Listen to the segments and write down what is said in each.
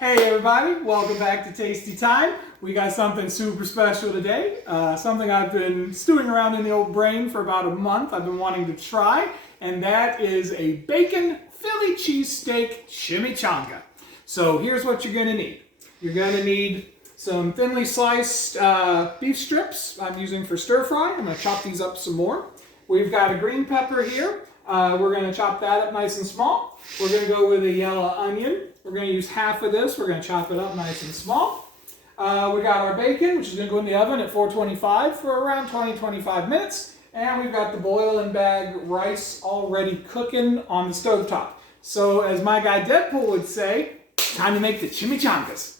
Hey everybody, welcome back to Tasty Time. We got something super special today, something I've been stewing around in the old brain for about a month. I've been wanting to try, and that is a bacon Philly cheesesteak chimichanga. So here's what you're going to need. You're going to need some thinly sliced beef strips I'm using for stir fry. I'm going to chop these up some more. We've got a green pepper here. We're going to chop that up nice and small. We're going to go with a yellow onion. We're going to use half of this. We're going to chop it up nice and small. We got our bacon, which is going to go in the oven at 425 for around 20-25 minutes. And we've got the boil and bag rice already cooking on the stovetop. So as my guy Deadpool would say, time to make the chimichangas.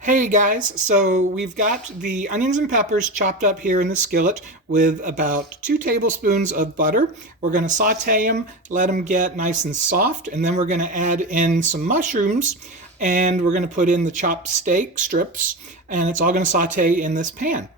Hey guys, so we've got the onions and peppers chopped up here in the skillet with about 2 tablespoons of butter. We're going to saute them, let them get nice and soft, and then we're going to add in some mushrooms, and we're going to put in the chopped steak strips, and it's all going to saute in this pan.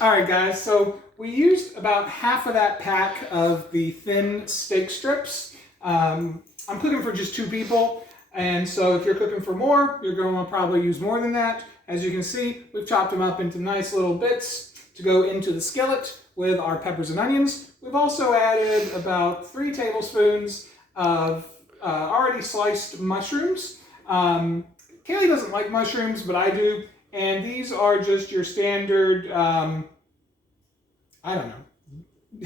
Alright guys, so we used about half of that pack of the thin steak strips. I'm cooking for just 2 people. And so if you're cooking for more, you're going to probably use more than that. As you can see, we've chopped them up into nice little bits to go into the skillet with our peppers and onions. We've also added about 3 tablespoons of already sliced mushrooms. Kaylee doesn't like mushrooms, but I do. And these are just your standard, I don't know.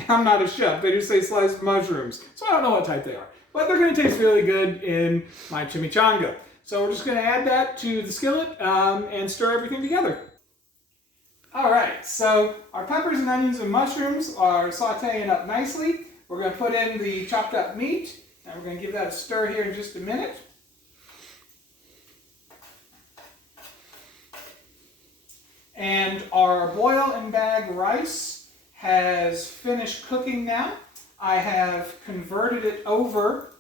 I'm not a chef. They just say sliced mushrooms. So I don't know what type they are. But they're going to taste really good in my chimichanga. So we're just going to add that to the skillet and stir everything together. Alright, so our peppers and onions and mushrooms are sauteing up nicely. We're going to put in the chopped up meat, and we're going to give that a stir here in just a minute. And our boil and bag rice has finished cooking now. I have converted it over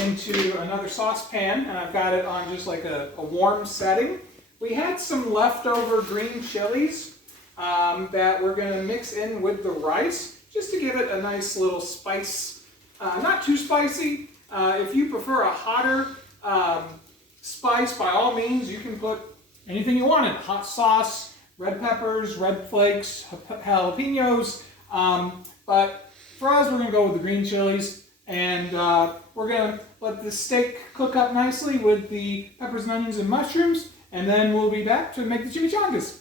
into another saucepan, and I've got it on just like a warm setting. We had some leftover green chilies that we're going to mix in with the rice just to give it a nice little spice. Not too spicy. If you prefer a hotter spice, by all means, you can put anything you want in it. Hot sauce, red peppers, red flakes, jalapenos, but for us, we're going to go with the green chilies, and we're going to let the steak cook up nicely with the peppers and onions and mushrooms, and then we'll be back to make the chimichangas.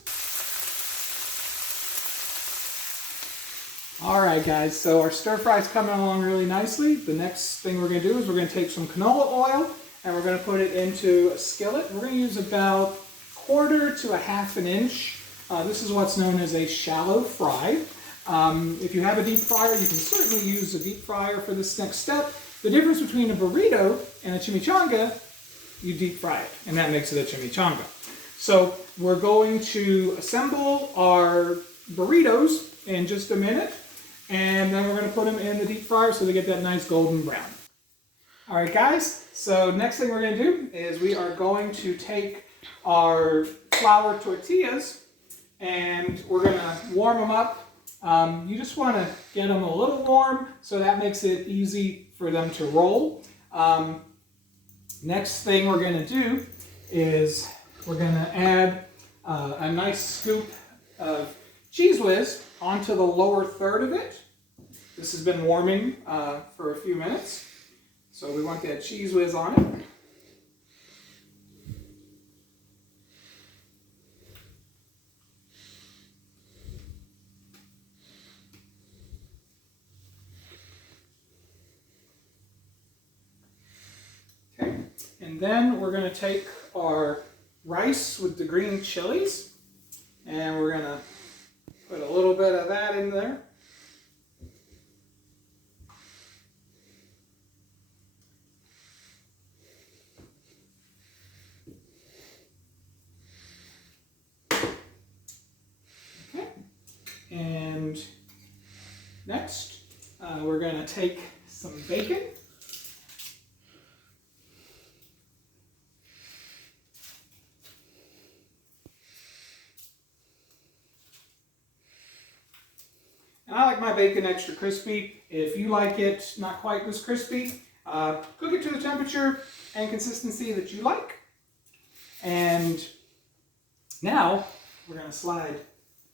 Alright guys, so our stir fry's coming along really nicely. The next thing we're going to do is we're going to take some canola oil, and we're going to put it into a skillet. We're going to use about 1/4 to 1/2 inch. This is what's known as a shallow fry. If you have a deep fryer, you can certainly use a deep fryer for this next step. The difference between a burrito and a chimichanga, you deep fry it, and that makes it a chimichanga. So we're going to assemble our burritos in just a minute, and then we're going to put them in the deep fryer so they get that nice golden brown. Alright guys, so next thing we're going to do is we are going to take our flour tortillas, and we're going to warm them up. You just want to get them a little warm so that makes it easy for them to roll. Next thing we're going to do is we're going to add a nice scoop of Cheese Whiz onto the lower third of it. This has been warming for a few minutes, so we want that Cheese Whiz on it. And then we're going to take our rice with the green chilies, and we're going to put a little bit of that in there. Okay. And next, we're going to take some bacon. And I like my bacon extra crispy. If you like it not quite this crispy, cook it to the temperature and consistency that you like. And now we're going to slide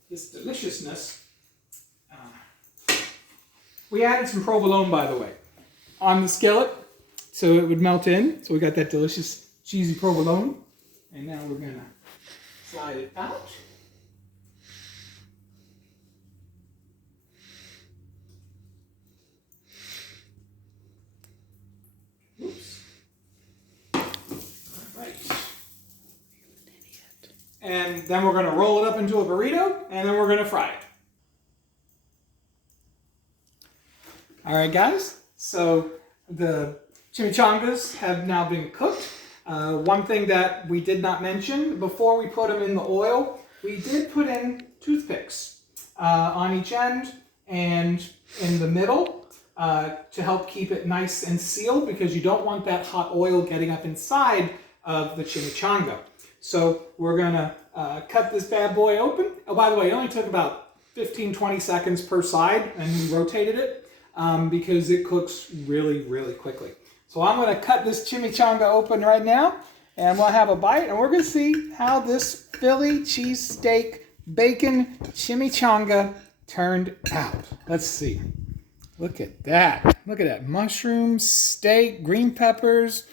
this deliciousness. We added some provolone, by the way, on the skillet so it would melt in. So we got that delicious cheesy provolone. And now we're going to slide it out. Oops. All right. And then we're going to roll it up into a burrito, and then we're going to fry it. All right, guys. So the chimichangas have now been cooked. One thing that we did not mention, before we put them in the oil, we did put in toothpicks on each end and in the middle to help keep it nice and sealed, because you don't want that hot oil getting up inside of the chimichanga. So we're going to cut this bad boy open. Oh, by the way, it only took about 15-20 seconds per side, and we rotated it because it cooks really, really quickly. So I'm going to cut this chimichanga open right now, and we'll have a bite, and we're going to see how this Philly cheesesteak bacon chimichanga turned out. Let's see. Look at that. Look at that. Mushrooms, steak, green peppers.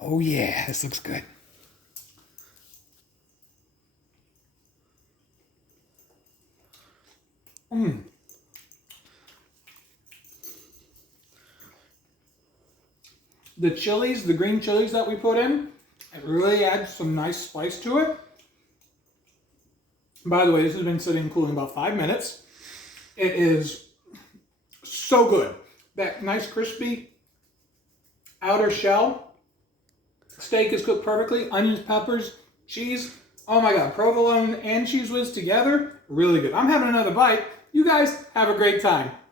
Oh yeah, this looks good. The chilies, the green chilies that we put in, it really adds some nice spice to it. By the way, this has been sitting cooling about 5 minutes. It is so good. That nice crispy outer shell. Steak is cooked perfectly. Onions, peppers, cheese. Oh my God, provolone and cheese whiz together. Really good. I'm having another bite. You guys have a great time.